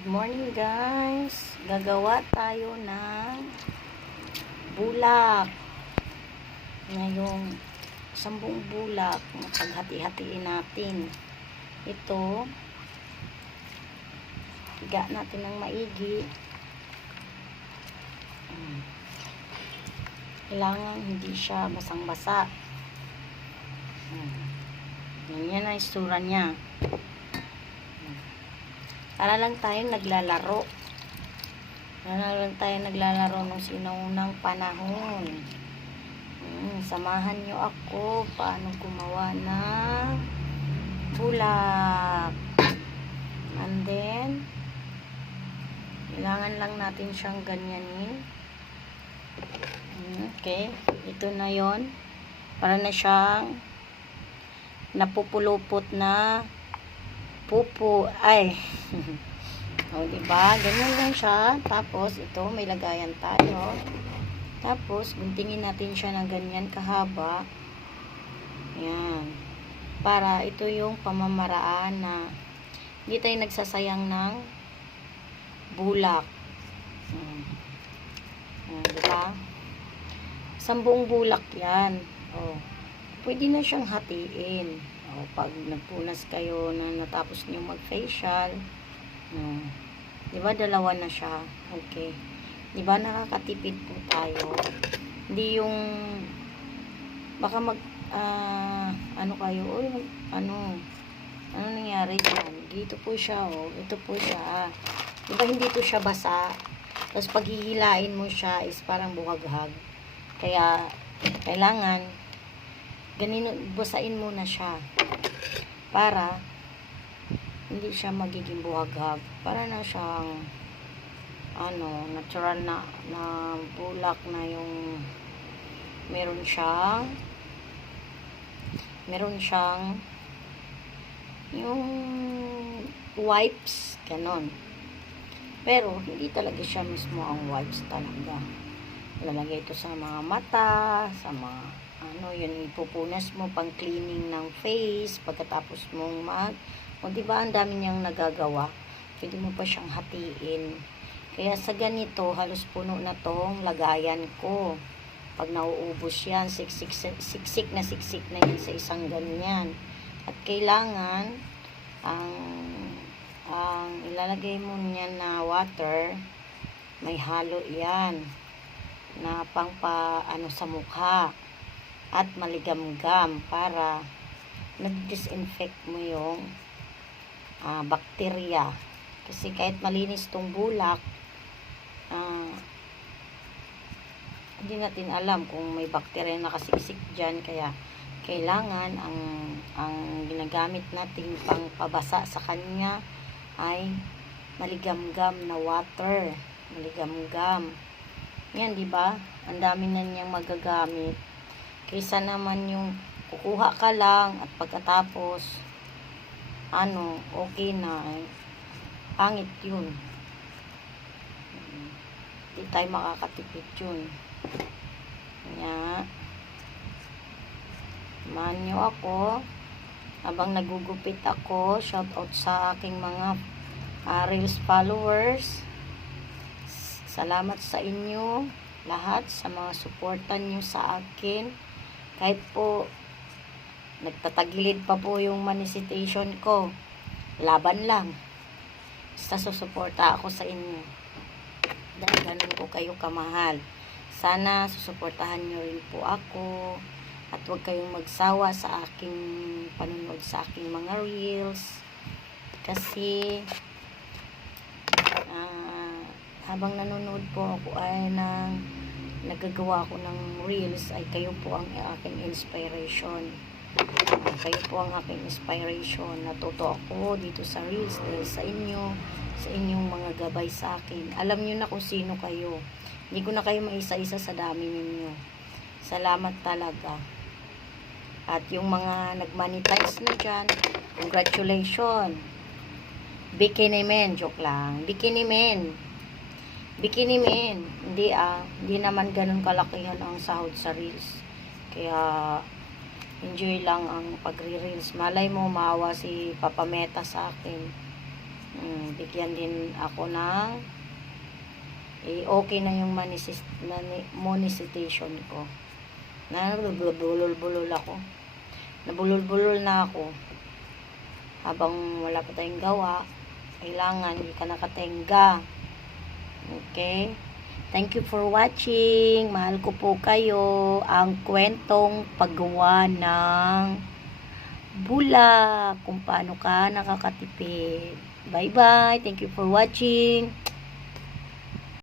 Good morning guys. Gagawa tayo ng bulak. Ngayong 10 bulak na paghati-hatiin natin. Ito, higa natin ng maigi. Kailangan hindi siya basang-basa. Yan ang istura niya. Para lang tayong naglalaro. Para lang tayong naglalaro nung sinaunang panahon. Samahan nyo ako paano gumawa ng bulak. And then, kailangan lang natin siyang ganyanin. Okay. Ito na yon. Para na siyang napupulupot na pupo. Ay. O, diba? Ganyan lang siya. Tapos, ito, may lagayan tayo. Tapos, guntingin natin siya ng ganyan kahaba. Yan. Para ito yung pamamaraan na hindi tayo nagsasayang ng bulak. Diba? 10 bulak yan. O, pwede na siyang hatiin. O, pag nagpunas kayo na natapos niyo mag-facial, diba, dalawa na siya. Okay. Diba, nakakatipid po tayo. Hindi yung baka ano kayo, ano nangyari dyan? Dito po siya, ito po siya. Diba, hindi po siya basa. Tapos, pag hihilain mo siya is parang buhaghag. Kaya, kailangan ganito, basain muna siya para hindi siya magiging buhaghag. Para na siyang natural na bulak na yung meron siyang yung wipes, ganon. Pero hindi talaga siya mismo ang wipes talaga. Lalagay ito sa mga mata, sa mga yun, ipupunas mo pang cleaning ng face pagkatapos mong diba, ang dami niyang nagagawa. Pwede mo pa siyang hatiin. Kaya sa ganito, halos puno na tong lagayan ko. Pag nauubos yan, siksik na yan sa isang ganyan. At kailangan ang ilalagay mo niyan na water, may halo yan na sa mukha at maligamgam para nag-disinfect mo yung bakterya. Kasi kahit malinis tong bulak, hindi natin alam kung may bakterya na nakasiksik dyan. Kaya kailangan ang ginagamit natin pang pabasa sa kanya ay maligamgam na water. Maligamgam. Yan, diba? Ang dami na niyang magagamit. Kaysa naman yung kukuha ka lang at pagkatapos okay na, pangit yun. Hindi tayo makakatipid yun. Kaya samahan nyo ako habang nagugupit ako. Shout out sa aking mga Reels followers. Salamat sa inyo lahat sa mga suportan nyo sa akin. Kahit po nagtatagilid pa po yung monetization ko, laban lang. Basta susuporta ako sa inyo. Dahil ganun ko kayo kamahal. Sana susuportahan nyo rin po ako. At huwag kayong magsawa sa aking panunod sa aking mga reels. Kasi habang nanonood po ako ay nagagawa ko ng reels, ay kayo po ang aking inspiration. Kayo po ang aking inspiration. Natuto ako dito sa reels dahil sa inyong mga gabay sa akin. Alam nyo na kung sino kayo. Hindi ko na kayo maisa-isa sa dami ninyo. Salamat talaga. At yung mga nag-monetize na dyan, congratulations. Bikini men, joke lang. Bikini men. Hindi naman ganun kalakihan ang sahod sa reels. Kaya enjoy lang ang pagre-reels. Malay mo maawa si Papa Meta sa akin. Bigyan din ako ng okay na yung monetization ko. Nabulol-bulol ako. Nabulol-bulol na ako. Habang wala pa tayong gawa, kailangan hindi ka nakatenga. Okay? Thank you for watching. Mahal ko po kayo. Ang kwentong paggawa ng bulak. Kung paano ka nakakatipid. Bye-bye. Thank you for watching.